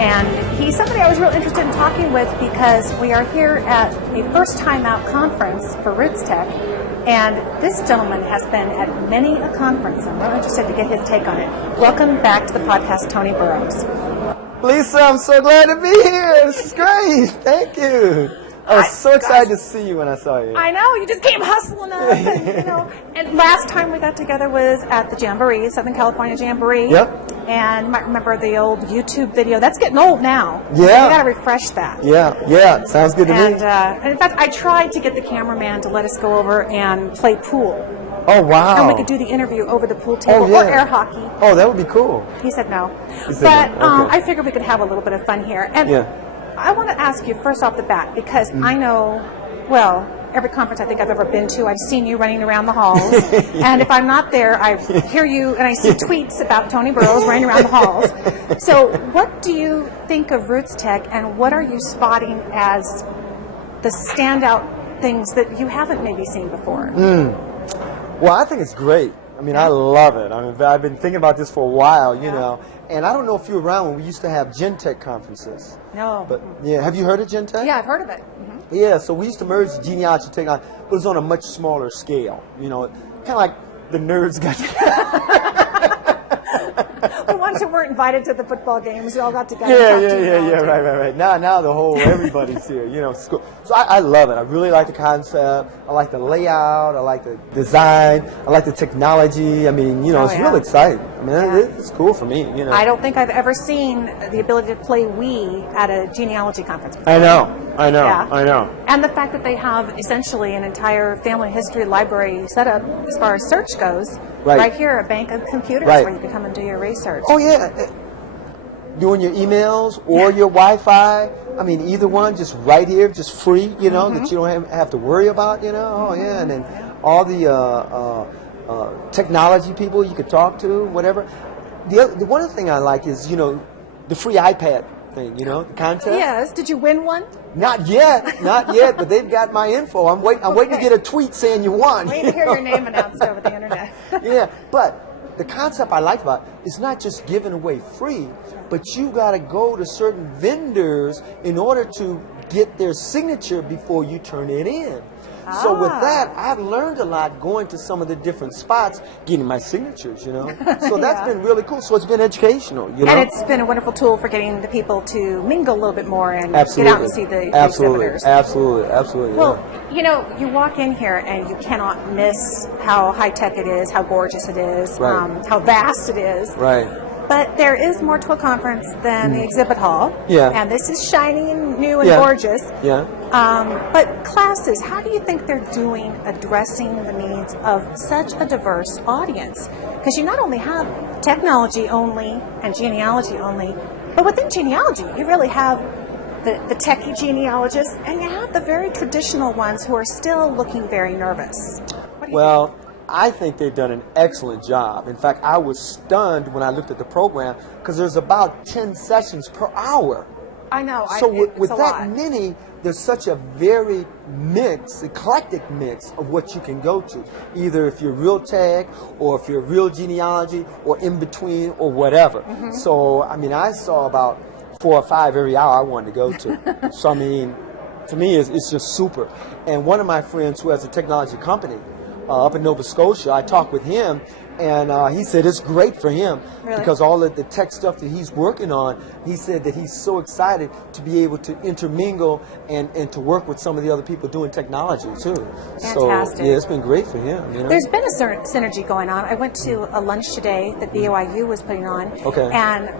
And he's somebody I was real interested in talking with because we are here at a First Time Out conference for RootsTech. And this gentleman has been at many a conference. I'm really interested to get his take on it. Welcome back to the podcast, Tony Burroughs. Lisa, I'm so glad to be here. This is great. Thank you. I was so excited to see you when I saw you. I know. You just came hustling up. And last time we got together was at the Jamboree, Southern California Jamboree. Yep. And you might remember the old YouTube video. That's getting old now. Yeah. So you got to refresh that. Yeah. Sounds good to me. And in fact, I tried to get the cameraman to let us go over and play pool. Oh, wow. And we could do the interview over the pool table or air hockey. Oh, that would be cool. He said no. He said no. Okay. I figured we could have a little bit of fun here. And I want to ask you first off the bat, because I know, well, every conference I think I've ever been to, I've seen you running around the halls. And if I'm not there, I hear you and I see tweets about Tony Burroughs running around the halls. So what do you think of RootsTech, and what are you spotting as the standout things that you haven't maybe seen before? Well, I think it's great. I mean, I love it. I mean, I've been thinking about this for a while, you know. And I don't know if you were around when we used to have GenTech conferences. No. But have you heard of GenTech? Yeah, I've heard of it. Yeah, so we used to merge genealogy technology, but it was on a much smaller scale. You know, kind of like the nerds got together. The ones who weren't invited to the football games, we all got together. Right. Now the whole everybody's here. You know, so I love it. I really like the concept. I like the layout. I like the design. I like the technology. I mean, you know, it's real exciting. I mean, it's cool for me. You know, I don't think I've ever seen the ability to play Wii at a genealogy conference before. I know. And the fact that they have essentially an entire family history library set up as far as search goes, right here, a bank of computers where you can come and do your research. Oh, yeah. Doing your emails or your Wi-Fi. I mean, either one, just right here, just free, you know, that you don't have to worry about, you know. Oh, yeah. And then all the technology people you could talk to, whatever. The one other thing I like is, you know, the free iPad thing, you know, the concept. Yes. Did you win one? Not yet, but they've got my info. I'm waiting to get a tweet saying you won. Waiting to hear your name announced over the internet. Yeah, but the concept I like about it is not just giving away free, but you got to go to certain vendors in order to get their signature before you turn it in. So with that, I've learned a lot going to some of the different spots, getting my signatures, you know. So that's been really cool. So it's been educational, you know. And it's been a wonderful tool for getting the people to mingle a little bit more and get out and see the exhibitors. Absolutely. Well, you know, you walk in here and you cannot miss how high-tech it is, how gorgeous it is, how vast it is. Right. But there is more to a conference than the exhibit hall. Yeah. And this is shiny and new and gorgeous. Yeah. But classes, how do you think they're doing addressing the needs of such a diverse audience? Because you not only have technology only and genealogy only, but within genealogy, you really have the techie genealogists, and you have the very traditional ones who are still looking very nervous. Well, I think they've done an excellent job. In fact, I was stunned when I looked at the program because there's about 10 sessions per hour. I know. So with that many, there's such a very eclectic mix of what you can go to. Either if you're real tech, or if you're real genealogy, or in between, or whatever. So, I mean, I saw about 4 or 5 every hour I wanted to go to. So, I mean, to me, it's just super. And one of my friends who has a technology company, up in Nova Scotia, I talked with him, and he said it's great for him because all of the tech stuff that he's working on, he said that he's so excited to be able to intermingle and to work with some of the other people doing technology too. Fantastic. So yeah, it's been great for him. You know? There's been a synergy going on. I went to a lunch today that BYU was putting on, and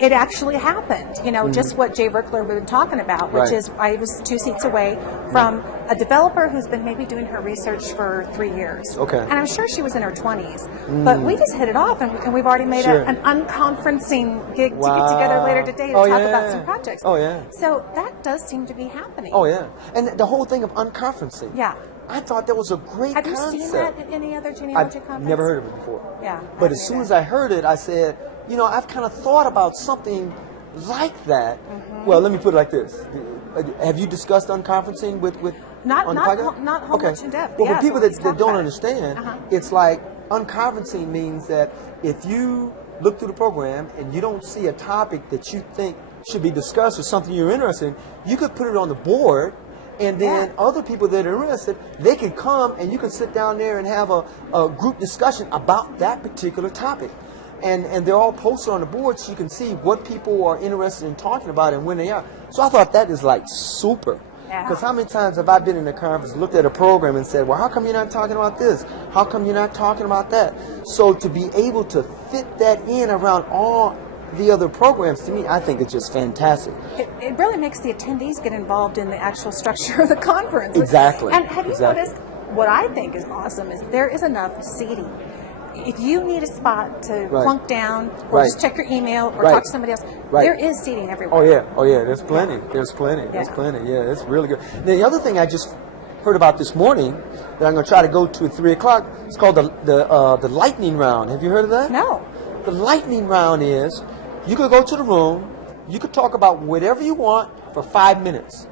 it actually happened. You know, just what Jay Verkler had been talking about, which is I was 2 seats away from a developer who's been maybe doing her research for 3 years. And I'm sure she was in her 20s. But we just hit it off, and we've already made an unconferencing gig to get together later today to talk about some projects. So that does seem to be happening. And the whole thing of unconferencing. I thought that was a great concept. Have you seen that at any other genealogy conference? I've never heard of it before. But as soon as I heard it, I said, you know, I've kind of thought about something like that. Well, let me put it like this. Have you discussed unconferencing with not on the podcast? Not whole much in depth. Well, for people that don't understand, it's like unconferencing means that if you look through the program and you don't see a topic that you think should be discussed or something you're interested in, you could put it on the board, and then other people that are interested, they can come and you can sit down there and have a group discussion about that particular topic. And they're all posted on the board so you can see what people are interested in talking about and when they are. So I thought that is like super. Because how many times have I been in a conference, looked at a program and said, well, how come you're not talking about this? How come you're not talking about that? So to be able to fit that in around all the other programs, to me, I think it's just fantastic. It really makes the attendees get involved in the actual structure of the conference. Exactly. And have you noticed, what I think is awesome is there is enough seating. If you need a spot to plunk down or just check your email or talk to somebody else, there is seating everywhere. Oh yeah, there's plenty. There's plenty. There's plenty. Yeah, it's really good. Now, the other thing I just heard about this morning that I'm going to try to go to at 3 o'clock, it's called the lightning round. Have you heard of that? No. The lightning round is you could go to the room, you could talk about whatever you want for 5 minutes.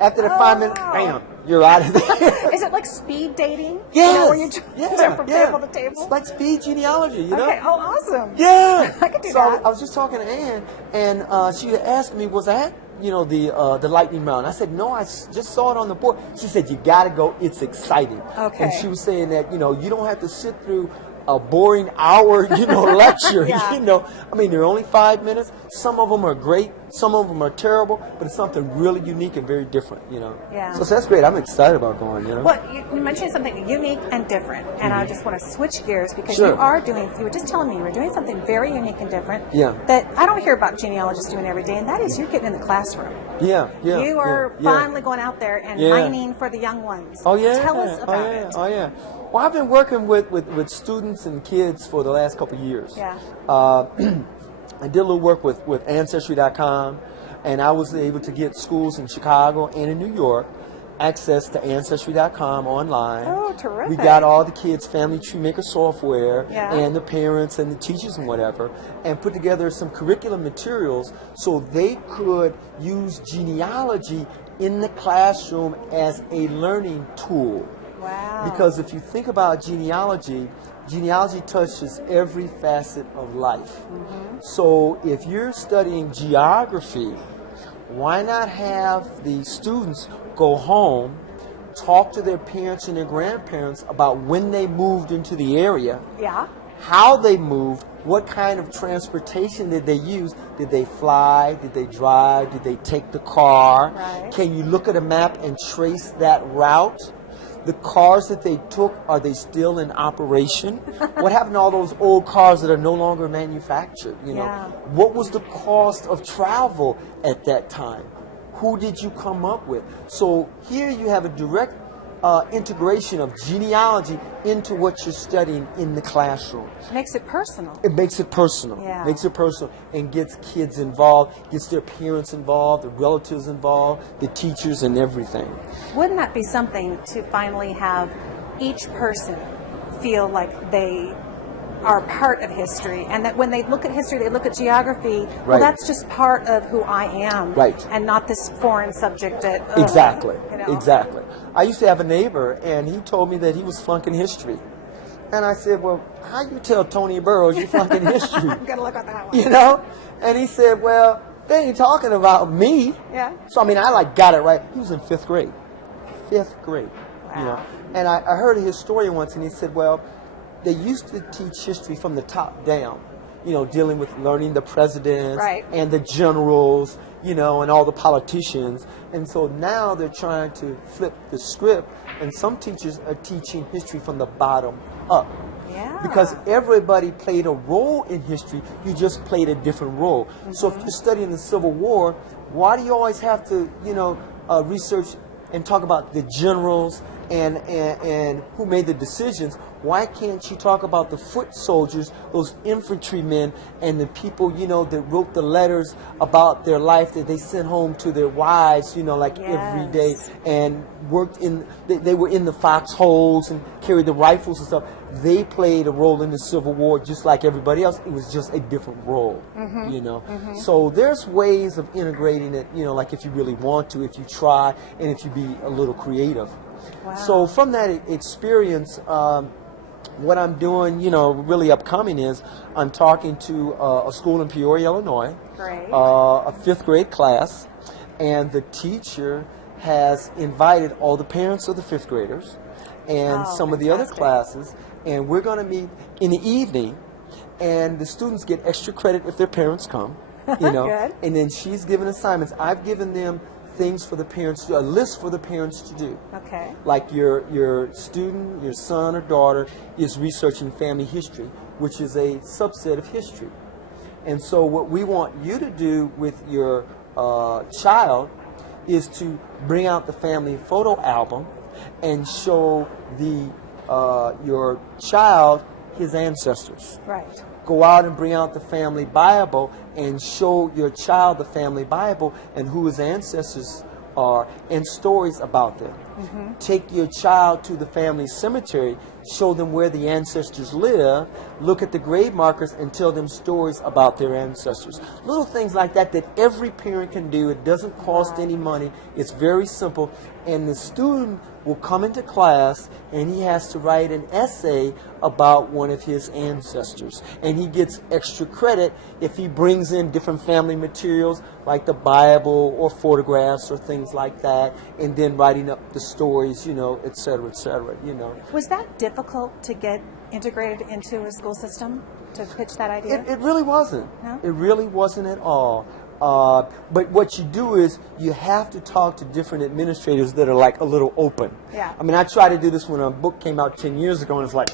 After the 5 minutes, bam, you're out of there. Is it like speed dating? Yes. You know, where you jump from table to table? It's like speed genealogy, you know? Okay, oh, awesome. Yeah. I could do that. I was just talking to Ann, and she asked me, was that, the lightning round? I said, no, I just saw it on the board. She said, you got to go. It's exciting. Okay. And she was saying that, you don't have to sit through a boring hour, lecture, I mean, they're only 5 minutes. Some of them are great. Some of them are terrible, but it's something really unique and very different, Yeah. So that's great. I'm excited about going, Well, you mentioned something unique and different, and I just want to switch gears because you were just telling me you were doing something very unique and different that I don't hear about genealogists doing every day, and that is you're getting in the classroom. Yeah. You are finally going out there and mining for the young ones. Oh, yeah. Tell us about it. Oh, yeah. Well, I've been working with students and kids for the last couple of years. Yeah. I did a little work with Ancestry.com, and I was able to get schools in Chicago and in New York access to Ancestry.com online. Oh, terrific. We got all the kids' Family Tree Maker software and the parents and the teachers and whatever, and put together some curriculum materials so they could use genealogy in the classroom as a learning tool. Wow. Because if you think about genealogy touches every facet of life. So if you're studying geography, why not have the students go home, talk to their parents and their grandparents about when they moved into the area, how they moved, what kind of transportation did they use? Did they fly? Did they drive? Did they take the car? Right. Can you look at a map and trace that route? The cars that they took, are they still in operation? What happened to all those old cars that are no longer manufactured? What was the cost of travel at that time? Who did you come up with? So here you have a direct integration of genealogy into what you're studying in the classroom. Makes it personal. It makes it personal. Yeah. Makes it personal and gets kids involved, gets their parents involved, the relatives involved, the teachers and everything. Wouldn't that be something to finally have each person feel like they are part of history, and that when they look at history, they look at geography, well, that's just part of who I am, and not this foreign subject that... Exactly. I used to have a neighbor, and he told me that he was flunking history. And I said, well, how you tell Tony Burroughs you're flunking history? I'm going to look at that one. And he said, well, they ain't talking about me. Yeah. So, I mean, I got it right. He was in 5th grade. 5th grade. Wow. And I heard a historian once, and he said, well, they used to teach history from the top down, dealing with learning the presidents and the generals, and all the politicians. And so now they're trying to flip the script, and some teachers are teaching history from the bottom up. Yeah. Because everybody played a role in history, you just played a different role. So if you're studying the Civil War, why do you always have to, research and talk about the generals and who made the decisions? Why can't you talk about the foot soldiers, those infantrymen, and the people, that wrote the letters about their life that they sent home to their wives, every day, and worked they were in the foxholes and carried the rifles and stuff. They played a role in the Civil War just like everybody else. It was just a different role, So there's ways of integrating it, like if you really want to, if you try, and if you be a little creative. Wow. So from that experience, what I'm doing, really upcoming is I'm talking to a school in Peoria, Illinois, a 5th grade class, and the teacher has invited all the parents of the 5th graders and some of the other classes, and we're going to meet in the evening, and the students get extra credit if their parents come, Good. And then she's given assignments. I've given them things for the parents, a list for the parents to do. Okay. Like your student, your son or daughter is researching family history, which is a subset of history. And so what we want you to do with your child is to bring out the family photo album and show your child his ancestors. Right. Go out and bring out the family Bible and show your child the family Bible and who his ancestors are and stories about them. Mm-hmm. Take your child to the family cemetery, show them where the ancestors live, look at the grave markers and tell them stories about their ancestors. Little things like that every parent can do. It doesn't cost any money. It's very simple. And the student will come into class and he has to write an essay about one of his ancestors. And he gets extra credit if he brings in different family materials like the Bible or photographs or things like that, and then writing up the stories, et cetera, et cetera, Was that difficult to get integrated into a school system, to pitch that idea? It really wasn't. No? It really wasn't at all. But what you do is you have to talk to different administrators that are like a little open. Yeah. I mean, I tried to do this when a book came out 10 years ago, and it's like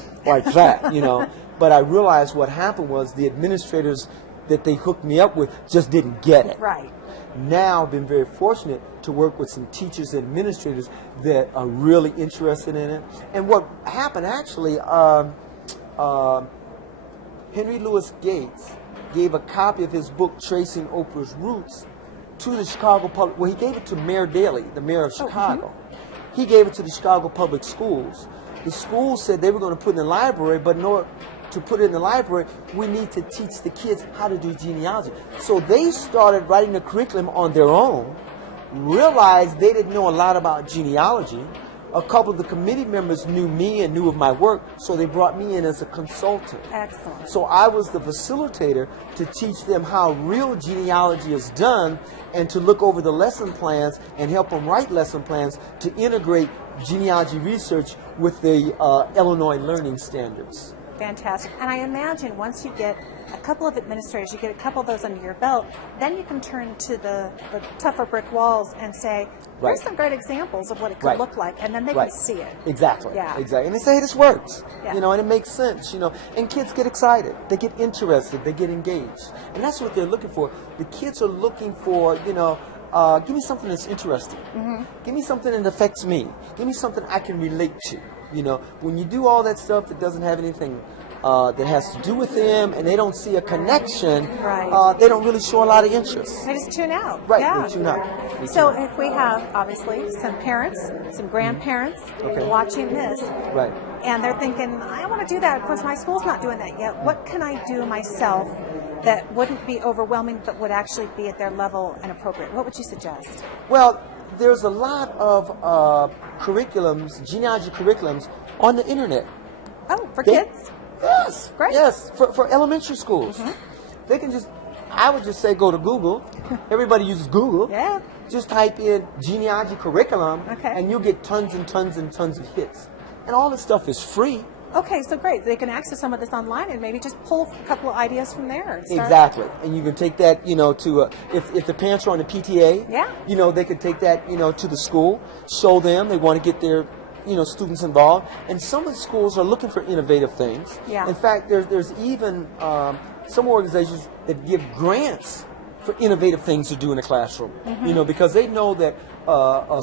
that, But I realized what happened was the administrators that they hooked me up with just didn't get it. Right. Now I've been very fortunate to work with some teachers and administrators that are really interested in it. And what happened actually, Henry Louis Gates gave a copy of his book, Tracing Oprah's Roots, to the Chicago Public, well, he gave it to Mayor Daley, the mayor of Chicago. He gave it to the Chicago Public Schools. The schools said they were going to put it in the library, but in order to put it in the library, we need to teach the kids how to do genealogy. So they started writing a curriculum on their own, realized they didn't know a lot about genealogy. A couple of the committee members knew me and knew of my work, so they brought me in as a consultant. Excellent. So I was the facilitator to teach them how real genealogy is done and to look over the lesson plans and help them write lesson plans to integrate genealogy research with the Illinois learning standards. Fantastic. And I imagine once you get a couple of administrators, you get a couple of those under your belt, then you can turn to the tougher brick walls and say, here's some great examples of what it could look like, and then they can see it. Exactly. Yeah. Exactly. And they say, hey, this works. Yeah. And it makes sense, and kids get excited. They get interested. They get engaged. And that's what they're looking for. The kids are looking for, give me something that's interesting. Mm-hmm. Give me something that affects me. Give me something I can relate to. When you do all that stuff that doesn't have anything that has to do with them, and they don't see a connection, they don't really show a lot of interest. They just tune out. Right, Yeah. they tune out. So if we have, obviously, some parents, some grandparents watching this, and they're thinking, I want to do that. Of course, my school's not doing that yet. What can I do myself that wouldn't be overwhelming but would actually be at their level and appropriate? What would you suggest? Well, there's a lot of curriculums, genealogy curriculums, on the internet. Oh, for kids? Yes. Great. Yes, for elementary schools. Mm-hmm. They can I would just say go to Google. Everybody uses Google. Yeah. Just type in genealogy curriculum, and you'll get tons and tons and tons of hits. And all this stuff is free. Okay, so great. They can access some of this online and maybe just pull a couple of ideas from there. And start. Exactly. And you can take that, to if the parents are on the PTA, they could take that, to the school, show them they want to get their students involved. And some of the schools are looking for innovative things. Yeah. In fact, there's even some organizations that give grants for innovative things to do in the classroom. Mm-hmm. Because they know that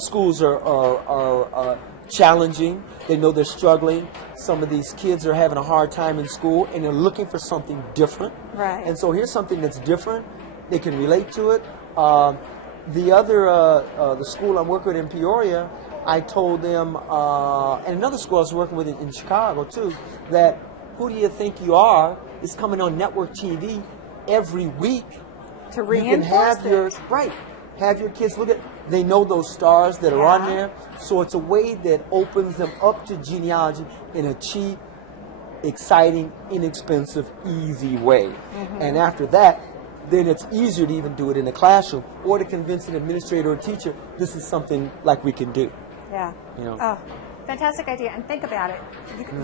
schools are challenging. They know they're struggling. Some of these kids are having a hard time in school, and they're looking for something different. Right. And so here's something that's different. They can relate to it. The school I'm working with in Peoria, I told them, and another school I was working with in Chicago too, that Who Do You Think You Are is coming on network TV every week. To reinforce you can have your kids look at. They know those stars that are on there, so it's a way that opens them up to genealogy in a cheap, exciting, inexpensive, easy way. And after that, then it's easier to even do it in the classroom or to convince an administrator or teacher this is something like we can do. Yeah. You know? Oh, fantastic idea. And think about it.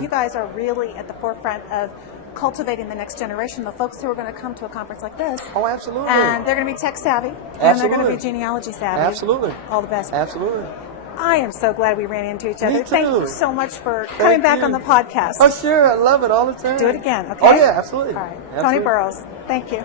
You guys are really at the forefront of cultivating the next generation, the folks who are going to come to a conference like this. Oh, absolutely. And they're going to be tech savvy. Absolutely. And they're going to be genealogy savvy. Absolutely. All the best. Absolutely. I am so glad we ran into each other. Me too. Thank you so much for coming back on the podcast. Oh, sure. I love it all the time. Do it again, okay? Oh, yeah, absolutely. All right. Absolutely. Tony Burroughs, thank you.